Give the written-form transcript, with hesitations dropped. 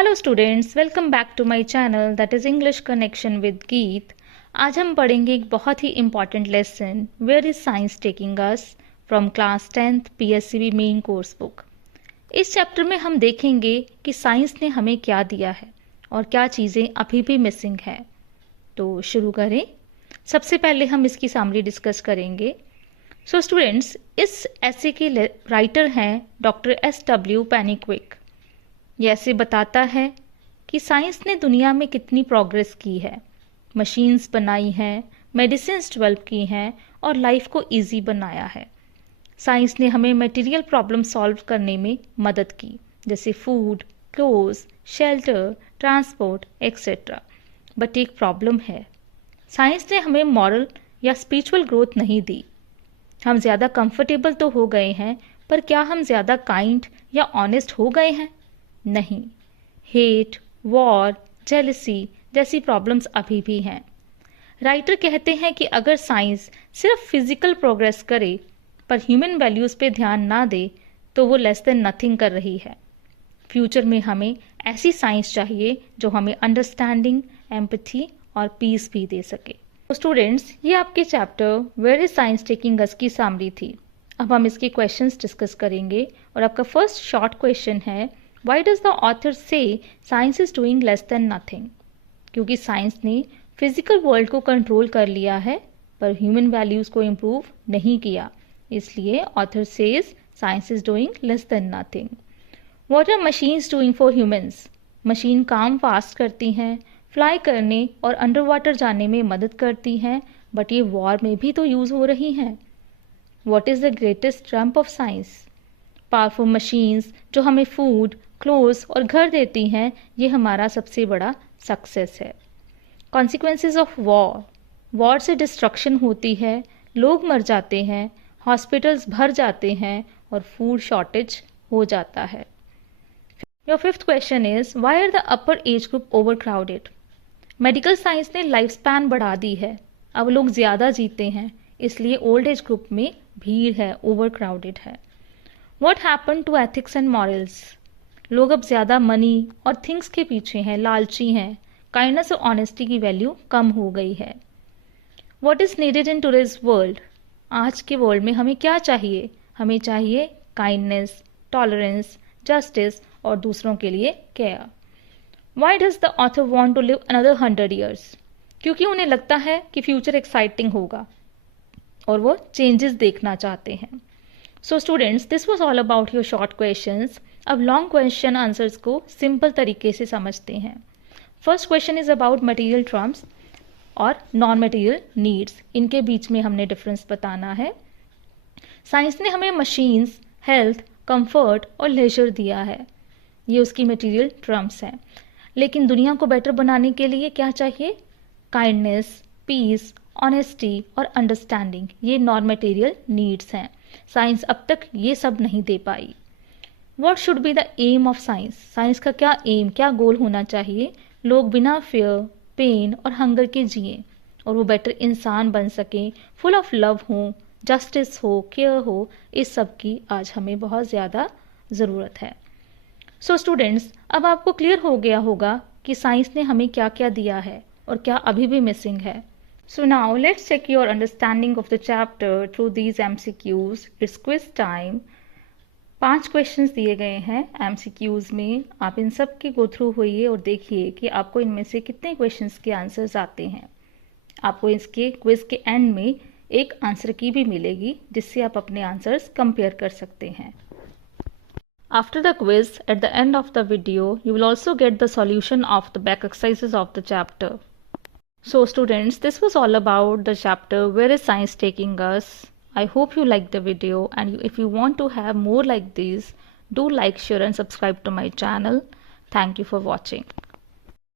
Hello students, welcome back to my channel that is English connection with Geet. आज हम पढ़ेंगे एक बहुत ही important lesson, where is science taking us, from class 10th PSCB main course book. इस chapter में हम देखेंगे कि साइंस ने हमें क्या दिया है और क्या चीज़ें अभी भी मिसिंग है। तो शुरू करें। सबसे पहले हम इसकी समरी डिस्कस करेंगे। सो स्टूडेंट्स, इस ऐसे के राइटर हैं डॉक्टर SW पेनिक्विक। ये ऐसे बताता है कि साइंस ने दुनिया में कितनी प्रोग्रेस की है, मशीन्स बनाई हैं, मेडिसिन्स डेवलप की हैं और लाइफ को इजी बनाया है। साइंस ने हमें मटेरियल प्रॉब्लम सॉल्व करने में मदद की, जैसे food, clothes, shelter, transport etcetera. But एक प्रॉब्लम है, साइंस ने हमें मॉरल या स्पिरिचुअल ग्रोथ नहीं दी। हम ज़्यादा कंफर्टेबल तो हो गए हैं, पर क्या हम ज़्यादा काइंड या ऑनेस्ट हो गए हैं? नहीं। हेट, वॉर, जेलसी जैसी प्रॉब्लम्स अभी भी हैं। राइटर कहते हैं कि अगर साइंस सिर्फ फिजिकल प्रोग्रेस करे पर ह्यूमन वैल्यूज़ पे ध्यान ना दे तो वो लेस देन नथिंग कर रही है। फ्यूचर में हमें ऐसी साइंस चाहिए जो हमें अंडरस्टैंडिंग, एम्पैथी और पीस भी दे सके। तो स्टूडेंट्स, ये आपके chapter where is science taking us की समरी थी। अब हम इसके क्वेश्चंस डिस्कस करेंगे और आपका फर्स्ट शॉर्ट क्वेश्चन है, Why does the author say science is doing less than nothing? क्योंकि साइंस ने फिजिकल वर्ल्ड को कंट्रोल कर लिया है पर ह्यूमन वैल्यूज़ को इम्प्रूव नहीं किया, इसलिए author says science is doing less than nothing. What are machines doing for humans? Machine काम फास्ट करती हैं, फ्लाई करने और अंडर वाटर जाने में मदद करती हैं, बट ये वॉर में भी तो यूज़ हो रही हैं। What is the greatest Trump of science? Powerful machines जो हमें फूड, क्लोथ्स और घर देती हैं, ये हमारा सबसे बड़ा सक्सेस है। कॉन्सिक्वेंसेस ऑफ वॉर, वॉर से डिस्ट्रक्शन होती है, लोग मर जाते हैं, हॉस्पिटल्स भर जाते हैं और फूड शॉर्टेज हो जाता है। Your fifth question is, why are the upper age group overcrowded? Medical science ने लाइफ स्पैन बढ़ा दी है, अब लोग ज़्यादा जीते हैं, इसलिए ओल्ड एज ग्रुप में भीड़ है, ओवर क्राउडेड है। What happened to ethics and morals? लोग अब ज़्यादा मनी और थिंग्स के पीछे हैं, लालची हैं, काइंडनेस और ऑनेस्टी की वैल्यू कम हो गई है। What is needed in today's world? आज के वर्ल्ड में हमें क्या चाहिए? हमें चाहिए काइंडनेस, टॉलरेंस, जस्टिस और दूसरों के लिए care. Why does the author want to live another 100 years? क्योंकि उन्हें लगता है कि फ्यूचर एक्साइटिंग होगा और वो चेंजेस देखना चाहते हैं। So students, this was all about your short questions. अब लॉन्ग क्वेश्चन आंसर्स को सिंपल तरीके से समझते हैं। First question is about material terms और नॉन मटेरियल नीड्स, इनके बीच में हमने डिफरेंस बताना है। साइंस ने हमें मशीन्स, हेल्थ, कंफर्ट और लेजर दिया है, ये उसकी मटेरियल टर्म्स हैं। लेकिन दुनिया को बेटर बनाने के लिए क्या चाहिए? काइंडनेस, पीस, ऑनेस्टी और अंडरस्टैंडिंग, ये नॉन मटेरियल नीड्स हैं। साइंस अब तक ये सब नहीं दे पाई। What should be the aim of science? Science का क्या एम, क्या गोल होना चाहिए? लोग बिना फियर, पेन और हंगर के जिए और वो बेटर इंसान बन सकें, फुल ऑफ लव हो, जस्टिस हो, केयर हो, इस सब की आज हमें बहुत ज़्यादा ज़रूरत है। सो स्टूडेंट्स, अब आपको क्लियर हो गया होगा कि साइंस ने हमें क्या क्या दिया है और क्या अभी भी मिसिंग है। So now let's check your understanding of the chapter through these MCQs. It's quiz time. 5 questions दिए गए हैं MCQs में, आप इन सब के गो थ्रू होइए और देखिए कि आपको इनमें से कितने क्वेश्चंस के आंसर्स आते हैं। आपको इसके क्विज के एंड में एक आंसर की भी मिलेगी जिससे आप अपने आंसर्स कंपेयर कर सकते हैं। After the quiz, at the end of the video, you will also get the solution of the back exercises of the chapter. So students, this was all about the chapter Where is Science Taking Us? I hope you liked the video, and if you want to have more like these, do like, share and subscribe to my channel. Thank you for watching.